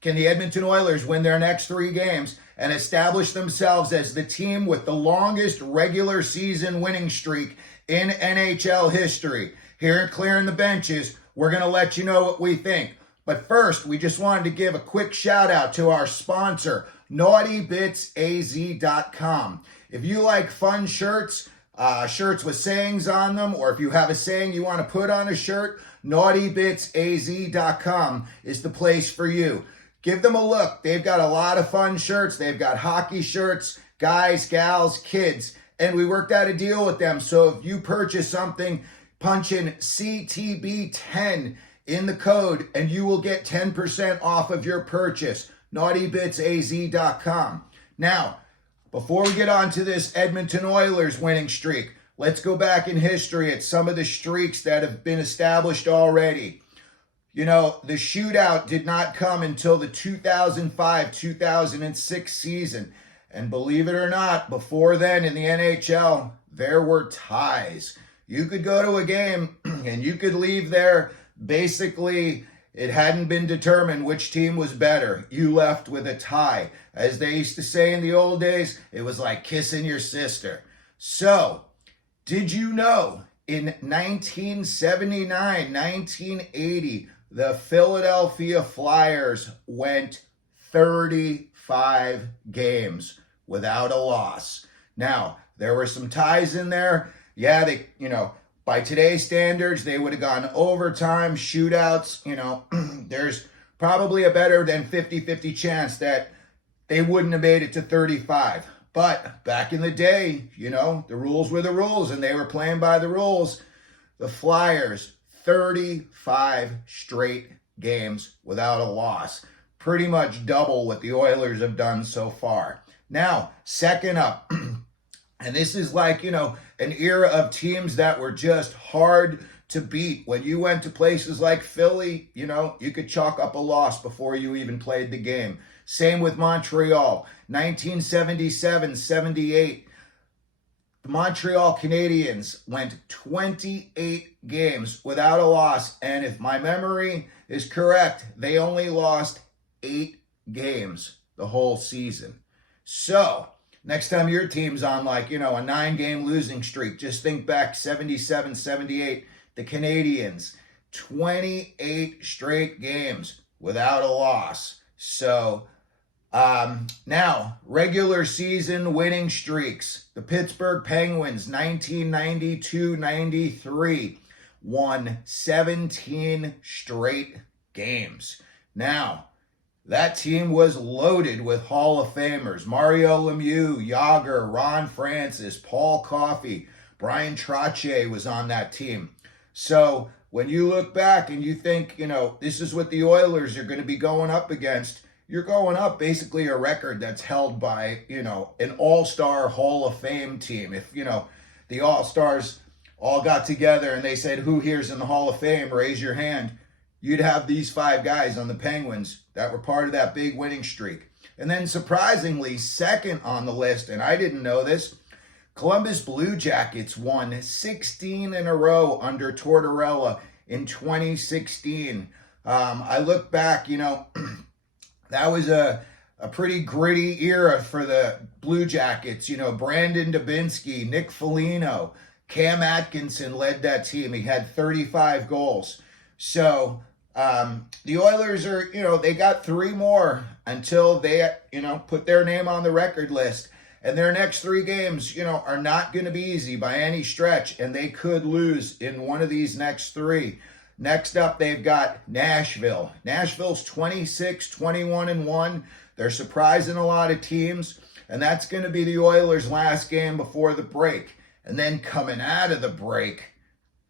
Can the Edmonton Oilers win their next 3 games and establish themselves as the team with the longest regular season winning streak in NHL history? Here at Clearing the Benches, we're going to let you know what we think. But first, we just wanted to give a quick shout out to our sponsor, NaughtyBitsAZ.com. If you like fun shirts, shirts with sayings on them, or if you have a saying you want to put on a shirt, NaughtyBitsAZ.com is the place for you. Give them a look. They've got a lot of fun shirts. They've got hockey shirts, guys, gals, kids, and we worked out a deal with them. So if you purchase something, punch in CTB10 in the code and you will get 10% off of your purchase. NaughtyBitsAZ.com. Now, before we get on to this Edmonton Oilers winning streak, let's go back in history at some of the streaks that have been established already. You know, the shootout did not come until the 2005-2006 season. And believe it or not, before then in the NHL, there were ties. You could go to a game and you could leave there. Basically, it hadn't been determined which team was better. You left with a tie. As they used to say in the old days, it was like kissing your sister. So, did you know in 1979, 1980, the Philadelphia Flyers went 35 games without a loss? Now, there were some ties in there. Yeah, by today's standards, they would have gone overtime, shootouts. There's probably a better than 50-50 chance that they wouldn't have made it to 35. But back in the day, the rules were the rules, and they were playing by the rules. The Flyers, 35 straight games without a loss. Pretty much double what the Oilers have done so far. Now, second up, and this is like, an era of teams that were just hard to beat. When you went to places like Philly, you could chalk up a loss before you even played the game. Same with Montreal. 1977-78, the Montreal Canadiens went 28 games without a loss. And if my memory is correct, they only lost 8 games the whole season. So, next time your team's on a 9-game losing streak, just think back 77-78, the Canadiens, 28 straight games without a loss. So, now, regular season winning streaks. The Pittsburgh Penguins, 1992-93, won 17 straight games. Now, that team was loaded with Hall of Famers. Mario Lemieux, Yager, Ron Francis, Paul Coffey, Brian Trottier was on that team. So when you look back and you think, this is what the Oilers are going to be going up against, you're going up basically a record that's held by, an all-star Hall of Fame team. If, the all-stars all got together and they said, who here's in the Hall of Fame, raise your hand, you'd have these 5 guys on the Penguins that were part of that big winning streak. And then surprisingly, second on the list, and I didn't know this, Columbus Blue Jackets won 16 in a row under Tortorella in 2016. I look back, that was a pretty gritty era for the Blue Jackets. Brandon Dubinsky, Nick Foligno, Cam Atkinson led that team. He had 35 goals. So the Oilers are, they got 3 more until they, put their name on the record list. And their next 3 games, are not going to be easy by any stretch. And they could lose in one of these next 3. Next up, they've got Nashville. Nashville's 26-21-1. They're surprising a lot of teams. And that's going to be the Oilers' last game before the break. And then coming out of the break,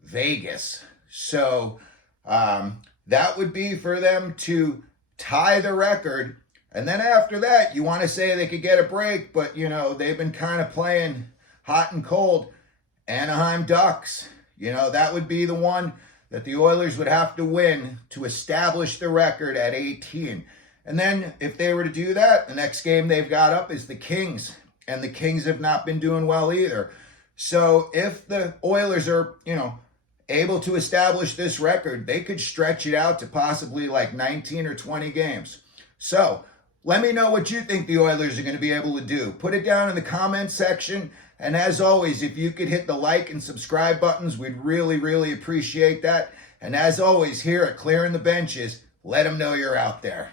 Vegas. So that would be for them to tie the record. And then after that, you want to say they could get a break, but, they've been kind of playing hot and cold. Anaheim Ducks, that would be the one that the Oilers would have to win to establish the record at 18. And then if they were to do that, the next game they've got up is the Kings. And the Kings have not been doing well either. So if the Oilers are, able to establish this record, they could stretch it out to possibly like 19 or 20 games. So let me know what you think the Oilers are going to be able to do. Put it down in the comment section. And as always, if you could hit the like and subscribe buttons, we'd really, really appreciate that. And as always, here at Clearing the Benches, let them know you're out there.